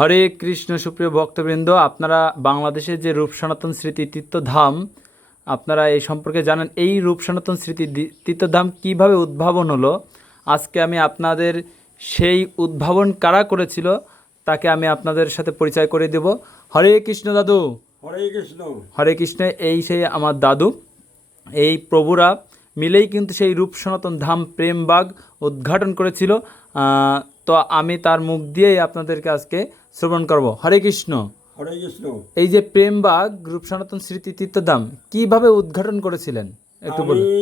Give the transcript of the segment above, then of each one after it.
হরে কৃষ্ণ। সুপ্রিয় ভক্তবৃন্দ, আপনারা বাংলাদেশের যে রূপ সনাতন স্মৃতি তীর্থধাম, আপনারা এই সম্পর্কে জানেন। এই রূপ সনাতন স্মৃতি তীর্থধাম কিভাবে উদ্ভাবন হলো, আজকে আমি আপনাদের সেই উদ্ভাবন কারা করেছিল তাকে আমি আপনাদের সাথে পরিচয় করে দেব। হরে কৃষ্ণ দাদু। হরে কৃষ্ণ। হরে কৃষ্ণ। এই সেই আমার দাদু। এই প্রভুরা মিলেই কিন্তু সেই রূপ সনাতন ধাম প্রেমবাগ উদ্ঘাটন করেছিল। তো আমি তার মুখ দিয়েই আপনাদেরকে আজকে শ্রবণ করব। হরে কৃষ্ণ। হরে কৃষ্ণ। এই যে প্রেমবাগ রূপ সনাতন স্মৃতি তীর্থধাম কিভাবে উদ্ঘাটন করেছিলেন একটু বলুন। আমি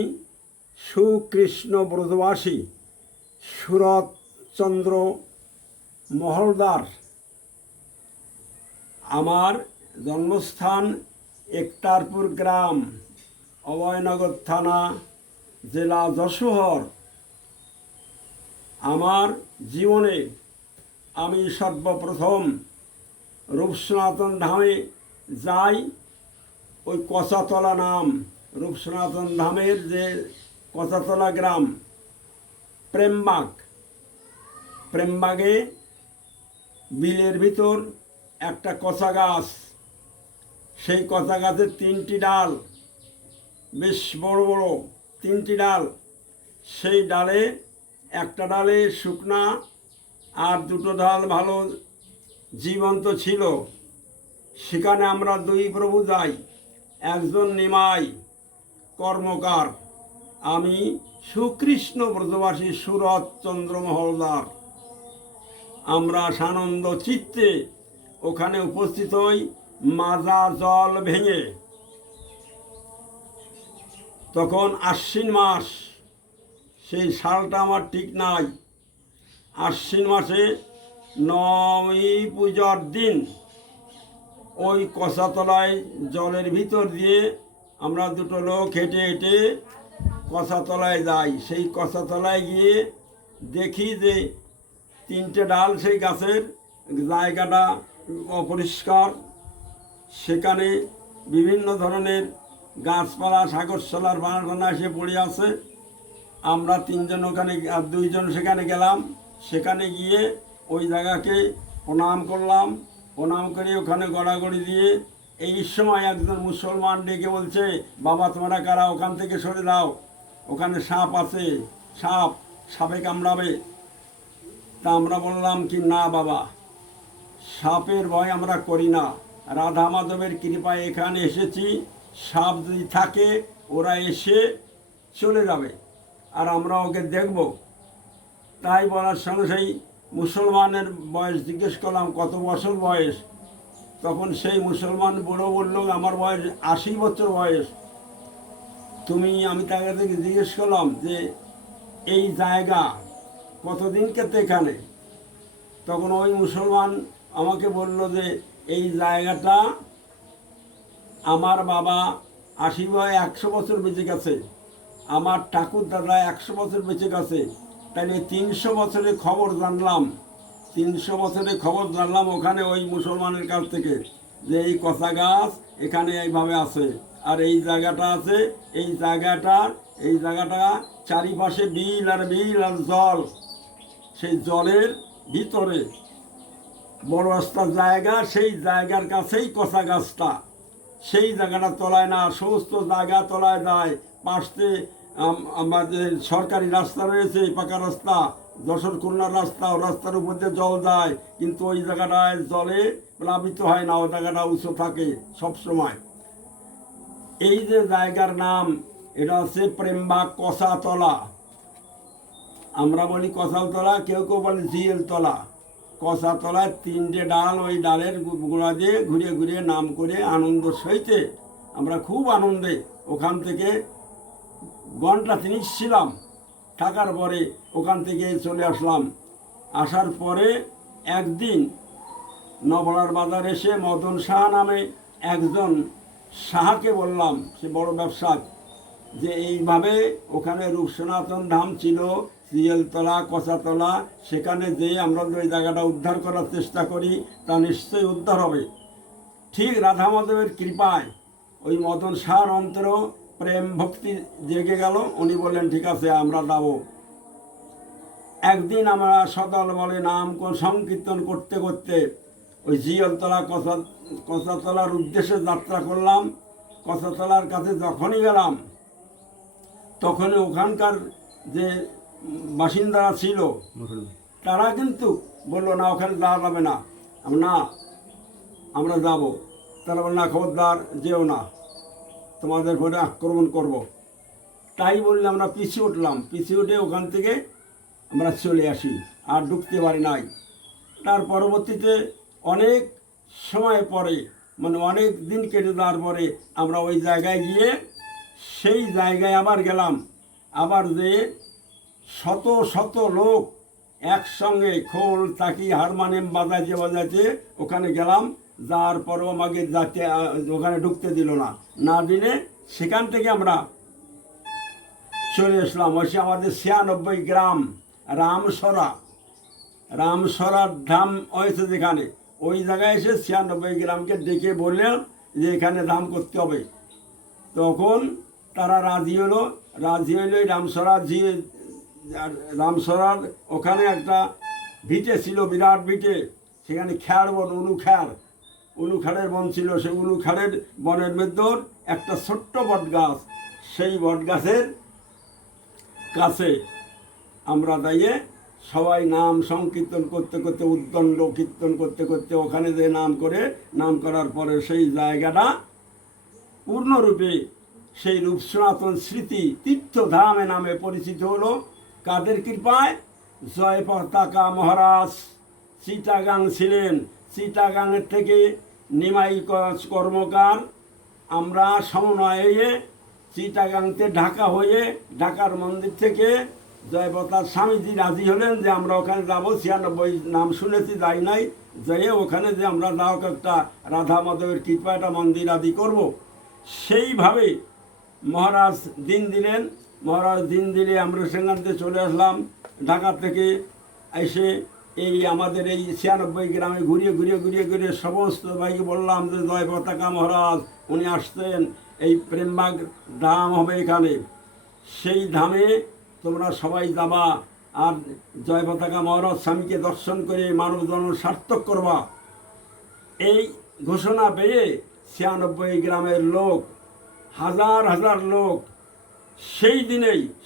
সুকৃষ্ণ ব্রজবাসী সুরতচন্দ্র মহলদার, আমার জন্মস্থান একতারপুর গ্রাম, অভয়নগর থানা, জেলা যশোর। আমার জীবনে আমি সর্বপ্রথম রূপ সনাতন ধামে যাই। ওই কচাতলা নাম রূপ সনাতন ধামের যে কচাতলা গ্রাম, প্রেমবাগে বিলের ভিতর একটা কচা গাছ, সেই কচা গাছের 3টি ডাল, বেশ বড় বড় 3টি ডাল। সেই ডালে একটা ডালে শুকনা আর 2টো ডাল ভালো জীবন্ত ছিল। সেখানে আমরা 2 প্রভু যাই, একজন নিমাই কর্মকার, আমি সুকৃষ্ণ ব্রজবাসী সুরতচন্দ্র মহলদার। আমরা সানন্দ চিত্তে ওখানে উপস্থিত হই। মাজা জল ভেঙে, তখন আশ্বিন মাস, সেই সালটা আমার ঠিক নাই। আশ্বিন মাসে নবমী পূজার দিন ওই কচাতলায় জলের ভিতর দিয়ে আমরা 2টো লোক হেঁটে হেঁটে কচাতলায় যাই। সেই কচাতলায় গিয়ে দেখি যে 3টে ডাল, সেই গাছের জায়গাটা অপরিষ্কার। সেখানে বিভিন্ন ধরনের গাছপালা, সাগরশালার বানানো এসে পড়ে আছে। আমরা 3জন ওখানে, আর 2জন সেখানে গেলাম। সেখানে গিয়ে ওই জায়গাকে প্রণাম করলাম। প্রণাম করে ওখানে গড়াগড়ি দিয়ে এই সময় একজন মুসলমান ডেকে বলছে, বাবা তোমরা কারা, ওখান থেকে সরে দাও, ওখানে সাপ আছে, সাপে কামড়াবে। তা আমরা বললাম কি, না বাবা, সাপের ভয় আমরা করি না, রাধা মাধবের কৃপায় এখানে এসেছি। সাপ যদি থাকে ওরা এসে চলে যাবে, আর আমরা ওকে দেখব। তাই বলার সঙ্গে সেই মুসলমানের বয়স জিজ্ঞেস করলাম, কত বছর বয়স? তখন সেই মুসলমান বুড়ো বলল, আমার বয়স 80 বছর বয়স। আমি তাকে থেকে জিজ্ঞেস করলাম যে এই জায়গা কতদিন কেতে এখানে? তখন ওই মুসলমান আমাকে বলল যে এই জায়গাটা আমার বাবা 100 বছর বেঁচে গেছে, আমার ঠাকুর দাদা 100 বছর বেঁচে গেছে। তাহলে 300 বছরের খবর জানলাম। 300 বছরের খবর জানলাম ওখানে ওই মুসলমানের কাছ থেকে, যে এই কচা গাছ এখানে এইভাবে আছে, আর এই জায়গাটা আছে। এই জায়গাটা চারিপাশে বিল আর জল। সেই জলের ভিতরে বড় একটা জায়গা, সেই জায়গার কাছেই কচা গাছটা। সেই জায়গাটা তলায় না, সমস্ত জায়গা তলায় যায়। পাশে আমাদের সরকারি রাস্তা রয়েছে, পাকা রাস্তা, যশোর খুলনার রাস্তা, ও রাস্তার উপর দিয়ে জল যায়, কিন্তু ওই জায়গাটায় জলে প্লাবিত হয় না, ওই জায়গাটা উঁচু থাকে সবসময়। এই যে জায়গার নাম, এটা হচ্ছে প্রেমবাগ কচাতলা। আমরা বলি কচালতলা, কেউ কেউ বলে জিয়েলতলা। কচাতলায় 3টে ডাল, ওই ডালের গোড়া দিয়ে ঘুরিয়ে ঘুরিয়ে নাম করে আনন্দ সহিতে আমরা খুব আনন্দে ওখান থেকে ঘন্টা 3 ছিলাম। থাকার পরে ওখান থেকে চলে আসলাম। আসার পরে একদিন নবলার বাজার এসে মদন সাহা নামে একজন সাহাকে বললাম, সে বড় ব্যবসায়ী, যে এইভাবে ওখানে রূপ সনাতন ধাম ছিল, জিয়েলতলা কচাতলা, সেখানে যেয়ে আমরা ওই জায়গাটা উদ্ধার করার চেষ্টা করি, তা নিশ্চয়ই উদ্ধার হবে। ঠিক রাধা মাধবের কৃপায় ওই মদন সাহার অন্তরেও প্রেম ভক্তি জেগে গেল। উনি বললেন, ঠিক আছে আমরা যাব। একদিন আমরা সকাল বলে নাম সংকীর্তন করতে করতে ওই জিয়লতলা কচাতলার উদ্দেশ্যে যাত্রা করলাম। কচাতলার কাছে যখনই গেলাম তখনই ওখানকার যে বাসিন্দারা ছিল তারা কিন্তু বললো না, ওখানে যাওয়া যাবে না। না, আমরা যাব। তারা বলল না, খবরদার যেও না, তোমাদের ঘরে আক্রমণ করব। তাই বললে আমরা পিছিয়ে উঠলাম। পিছিয়ে উঠে ওখান থেকে আমরা চলে আসি, আর ঢুকতে পারি নাই। তার পরবর্তীতে অনেক সময় পরে, মানে অনেক দিন কেটে যাওয়ার পরে আমরা ওই জায়গায় গিয়ে সেই জায়গায় আবার গেলাম। আবার যে শত শত লোক একসঙ্গে খোল তাকি হারমোনিয়াম বাজাইতে ওখানে গেলাম। যাওয়ার পরেও আমাকে যাতে ওখানে ঢুকতে দিল না, না দিলে সেখান থেকে আমরা চলে আসলাম। ওই আমাদের 96 গ্রাম রামসরার ধাম হয়েছে যেখানে, ওই জায়গায় এসে 96 গ্রামকে ডেকে বললেন যে এখানে ধাম করতে হবে। তখন তারা রাজি হলো এই রামসরার ওখানে একটা ভিটে ছিল, বিরাট ভিটে। সেখানে খ্যার বন, উলুখাড়ের বন ছিল। সেই উলুখাড়ের বনের মধ্যে একটা ছোট্ট বট গাছ, সেই বট গাছের কাছে আমরা দাঁড়িয়ে সবাই নাম সংকীর্তন করতে করতে, উদ্দণ্ড কীর্তন করতে করতে ওখানে যে নাম করার পরে সেই জায়গাটা পূর্ণরূপে সেই রূপ সনাতন স্মৃতি তীর্থধামে নামে পরিচিত হলো। কাদের কৃপায়? জয় পতাকা মহারাজ চিটাগাং ছিলেন। চিটাগাংয়ের থেকে নিমাই কর্মকার আমরা সমন্বয়ে চিটাগাংতে ঢাকার মন্দির থেকে জয়বতার স্বামীজি রাজি হলেন যে আমরা ওখানে যাবো। 96 নাম শুনেছি, যাই নাই। যেয়ে ওখানে যে আমরা যাও একটা রাধা মাধবের কৃপা একটা মন্দির আদি করব। সেইভাবে মহারাজ দিন দিলে আমরা সেখান থেকে চলে আসলাম। ঢাকা থেকে এসে এই আমাদের এই 96 গ্রামে ঘুরিয়ে সমস্ত ভাইকে বললাম যে জয় পতাকা মহারাজ উনি আসছেন, এই প্রেমবাগ ধাম হবে এখানে, সেই ধামে তোমরা সবাই যাবা, আর জয় পতাকা মহারাজ স্বামীকে দর্শন করে মানব জন্ম সার্থক করবা। এই ঘোষণা পেয়ে 96 গ্রামের লোক, হাজার লোক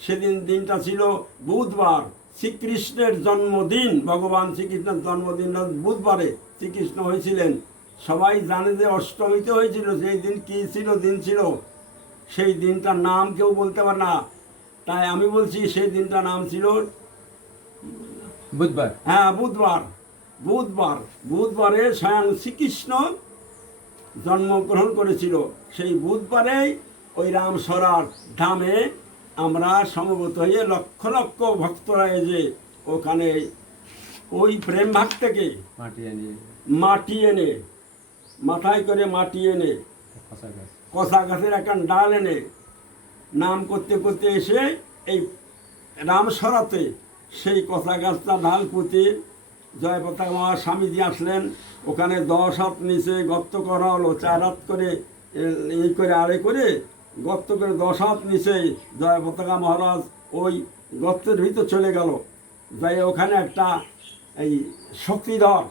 সেদিন দিনটা ছিল বুধবার, শ্রীকৃষ্ণের জন্মদিন। ভগবান শ্রীকৃষ্ণের জন্মদিন বুধবারে শ্রীকৃষ্ণ হয়েছিলেন। সবাই জানে যে অষ্টমীতে হয়েছিল। সেই দিন কী দিন ছিল, সেই দিনটার নাম কেউ বলতে পারে না। তাই আমি বলছি সেই দিনটার নাম ছিল বুধবার। হ্যাঁ, বুধবারে স্বয়ং শ্রীকৃষ্ণ জন্মগ্রহণ করেছিল। সেই বুধবারেই ওই রামসরার ধামে আমরা সমবেত হয়ে লক্ষ লক্ষ ভক্তরা যে ওখানে ওই প্রেম ভাগ থেকে মাটি এনে মাথায় করে মাটি এনে কষা গাছের একটা ডাল এনে নাম করতে করতে এসে এই রামসরাতে সেই কষা গাছটা ডাল পুঁতে জয় পতাকা মহারাজ স্বামীজি আসলেন। ওখানে 10 হাত নিচে গর্ত করা হলো, 4 হাত করে এই করে আড়ে করে গর্ত করে 10 হাত নিচে জয় পতাকা মহারাজ ওই গর্তের ভিতর চলে গেল। যাই ওখানে একটা এই শক্তিধর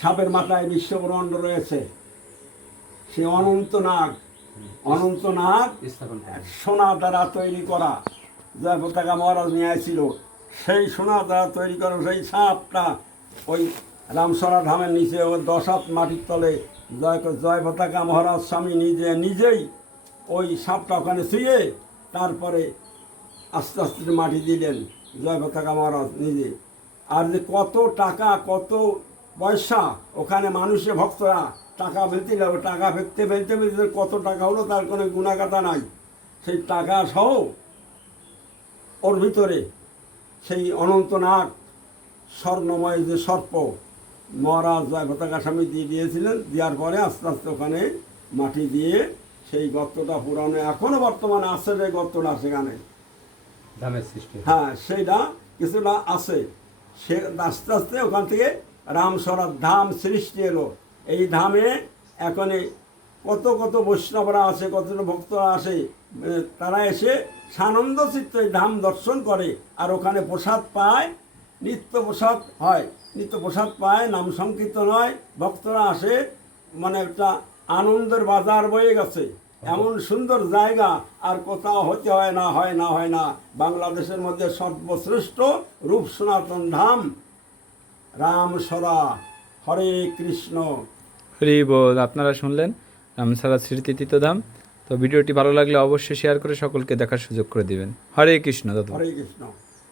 সাপের মাথায় বিশ্বব্রহ্মাণ্ড রয়েছে। সে অনন্ত নাগ সোনা দ্বারা তৈরি করা জয় পতাকা মহারাজ নিয়ে আসছিল। সেই সোনা দ্বারা তৈরি করা সেই সাপটা ওই রামসরা ধামের নিচে ও 10 হাত মাটির তলে জয় পতাকা মহারাজ স্বামী নিজেই ওই সাপটা ওখানে শুয়ে তারপরে আস্তে আস্তে মাটি দিলেন জয় পতাকা মহারাজ নিজে। আর যে কত টাকা কত পয়সা ওখানে মানুষের ভক্তরা টাকা ফেলতে যাবে, টাকা ফেলতে কত টাকা হলো তার কোনো গুণাগাতা নাই। সেই টাকা সহ ওর ভিতরে সেই অনন্তনাগ স্বর্ণময় যে সর্প মহারাজ জয় পতাকা স্বামী দিয়েছিলেন। দেওয়ার পরে আস্তে আস্তে ওখানে মাটি দিয়ে সেই গর্তটা পুরানো এখনো বর্তমানে আছে। যে গর্তটা সেখানে হ্যাঁ সেইটা কিছুটা আছে। সে আস্তে আস্তে ওখান থেকে রামসরার ধাম সৃষ্টি এলো। এই ধামে এখন কত বৈষ্ণবরা আছে, কত ভক্তরা আসে, তারা এসে সানন্দ চিত্তে ধাম দর্শন করে আর ওখানে প্রসাদ পায়। নিত্য প্রসাদ হয়, নিত্য প্রসাদ পায়, নাম সংকীর্তন হয়, ভক্তরা আসে, মানে একটা আনন্দের বাজার বয়ে গেছে। এমন সুন্দর জায়গা আর কোথাও হতে হয় না, হয় না, হয় না। বাংলাদেশের মধ্যে সর্বশ্রেষ্ঠ রূপ সনাতন ধাম রামসরা। হরে কৃষ্ণ। হরি বল। আপনারা শুনলেন রামসারা স্মৃতি তীর্থধাম। তো ভিডিওটি ভালো লাগলে অবশ্যই শেয়ার করে সকলকে দেখার সুযোগ করে দিবেন। হরে কৃষ্ণ দাদু। হরে কৃষ্ণ।